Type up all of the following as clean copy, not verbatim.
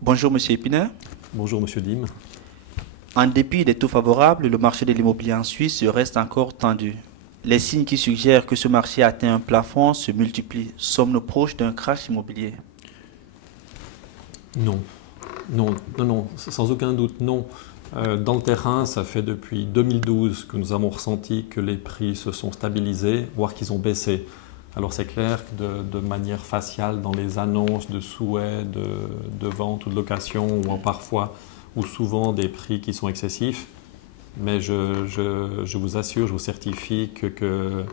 Bonjour Monsieur Épinay. Bonjour Monsieur Dim. En dépit des taux favorables, le marché de l'immobilier en Suisse reste encore tendu. Les signes qui suggèrent que ce marché atteint un plafond se multiplient. Sommes-nous proches d'un crash immobilier? Non, non, sans aucun doute non. Dans le terrain, ça fait depuis 2012 que nous avons ressenti que les prix se sont stabilisés, voire qu'ils ont baissé. Alors c'est clair que de manière faciale, dans les annonces de souhaits de vente ou de location, parfois ou souvent des prix qui sont excessifs, mais je vous assure, je vous certifie que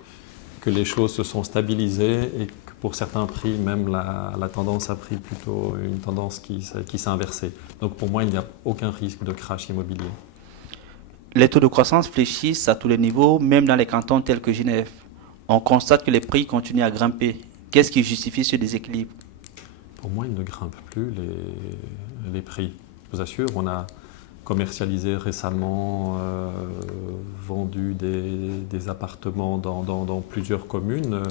les choses se sont stabilisées et que pour certains prix, même la tendance a pris plutôt une tendance qui s'est inversée. Donc pour moi, il n'y a aucun risque de crash immobilier. Les taux de croissance fléchissent à tous les niveaux, même dans les cantons tels que Genève. On constate que les prix continuent à grimper. Qu'est-ce qui justifie ce déséquilibre? Pour moi, ils ne grimpent plus les prix. Je vous assure, on a commercialisé récemment, vendu des appartements dans plusieurs communes,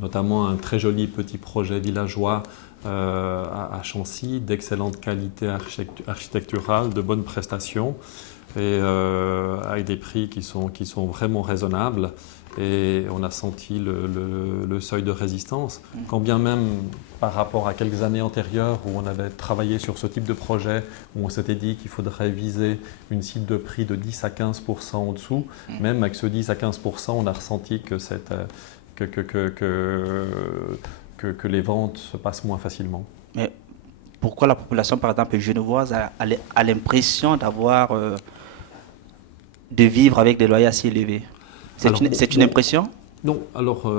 notamment un très joli petit projet villageois à Chancy, d'excellente qualité architecturale, de bonnes prestations et avec des prix qui sont vraiment raisonnables. Et on a senti le seuil de résistance, quand bien même par rapport à quelques années antérieures où on avait travaillé sur ce type de projet, où on s'était dit qu'il faudrait viser une cible de prix de 10 à 15% en dessous, même avec ce 10 à 15%, on a ressenti que les ventes se passent moins facilement. Mais pourquoi la population, par exemple, genevoise a l'impression de vivre avec des loyers assez élevés? C'est une impression? Non, alors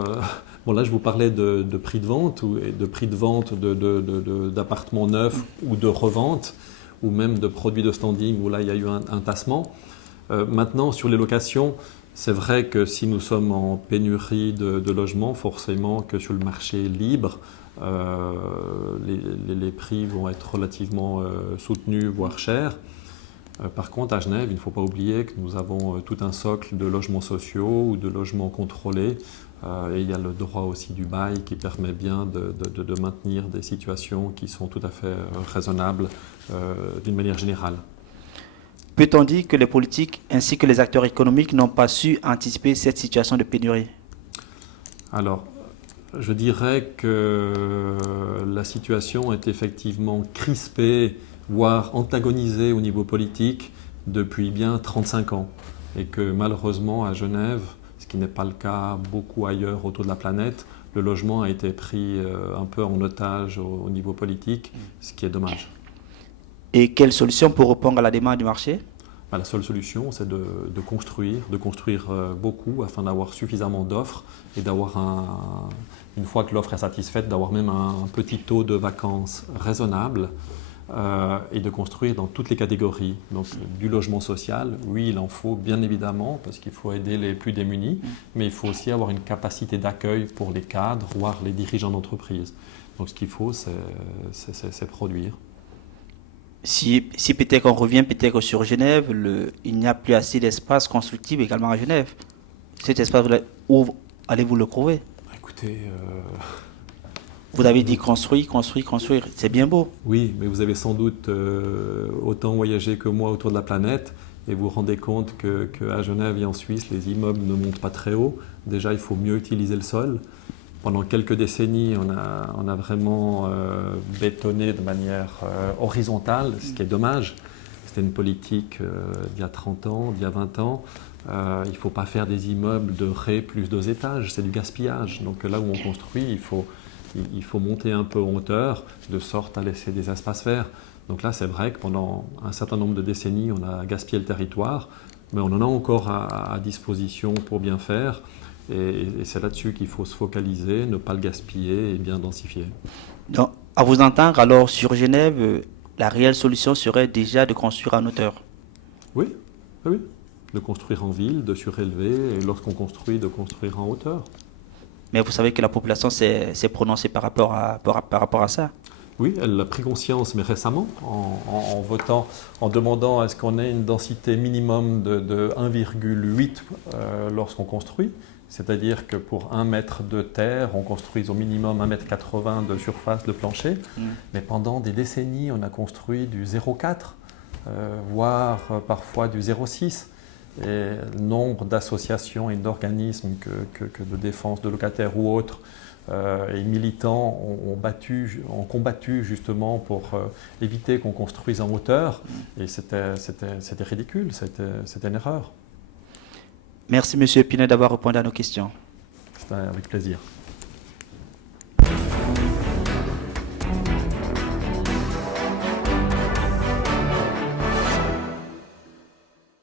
bon, là je vous parlais de prix de vente et de prix de vente d'appartements neufs ou de revente ou même de produits de standing où là il y a eu un tassement. Maintenant sur les locations, c'est vrai que si nous sommes en pénurie de logements, forcément que sur le marché libre, les prix vont être relativement soutenus, voire chers. Par contre, à Genève, il ne faut pas oublier que nous avons tout un socle de logements sociaux ou de logements contrôlés. Et il y a le droit aussi du bail qui permet bien de maintenir des situations qui sont tout à fait raisonnables d'une manière générale. Peut-on dire que les politiques ainsi que les acteurs économiques n'ont pas su anticiper cette situation de pénurie? Alors, je dirais que la situation est effectivement crispée, voire antagonisée au niveau politique depuis bien 35 ans. Et que malheureusement à Genève, ce qui n'est pas le cas beaucoup ailleurs autour de la planète, le logement a été pris un peu en otage au niveau politique, ce qui est dommage. Et quelle solution pour répondre à la demande du marché? La seule solution, c'est de construire beaucoup afin d'avoir suffisamment d'offres et d'avoir, une fois que l'offre est satisfaite, d'avoir même un petit taux de vacances raisonnable et de construire dans toutes les catégories. Donc du logement social, oui, il en faut bien évidemment parce qu'il faut aider les plus démunis, mais il faut aussi avoir une capacité d'accueil pour les cadres, voire les dirigeants d'entreprise. Donc ce qu'il faut, c'est produire. Si peut-être on revient peut-être sur Genève, il n'y a plus assez d'espace constructible également à Genève. Cet espace, où allez-vous le trouver? Écoutez, vous avez dit construire, construire, construire. C'est bien beau. Oui, mais vous avez sans doute autant voyagé que moi autour de la planète et vous vous rendez compte qu'à Genève et en Suisse, les immeubles ne montent pas très haut. Déjà, il faut mieux utiliser le sol. Pendant quelques décennies, on a vraiment bétonné de manière horizontale, ce qui est dommage. C'était une politique d'il y a 30 ans, d'il y a 20 ans. Il ne faut pas faire des immeubles de rez plus 2 étages, c'est du gaspillage. Donc là où on construit, il faut monter un peu en hauteur, de sorte à laisser des espaces verts. Donc là, c'est vrai que pendant un certain nombre de décennies, on a gaspillé le territoire, mais on en a encore à disposition pour bien faire. Et c'est là-dessus qu'il faut se focaliser, ne pas le gaspiller et bien densifier. Donc, à vous entendre, alors sur Genève, la réelle solution serait déjà de construire en hauteur. Oui, oui. De construire en ville, de surélever, et lorsqu'on construit, de construire en hauteur. Mais vous savez que la population s'est prononcée par rapport à ça. Oui, elle a pris conscience, mais récemment, en votant, en demandant est-ce qu'on ait une densité minimum de 1,8 lorsqu'on construit. C'est-à-dire que pour 1 mètre de terre, on construise au minimum 1,80 m de surface de plancher. Mais pendant des décennies, on a construit du 0,4, voire parfois du 0,6. Et le nombre d'associations et d'organismes que de défense de locataires ou autres et militants ont combattu justement pour éviter qu'on construise en hauteur. Et c'était ridicule, c'était une erreur. Merci, Monsieur Pinet, d'avoir répondu à nos questions. C'était avec plaisir.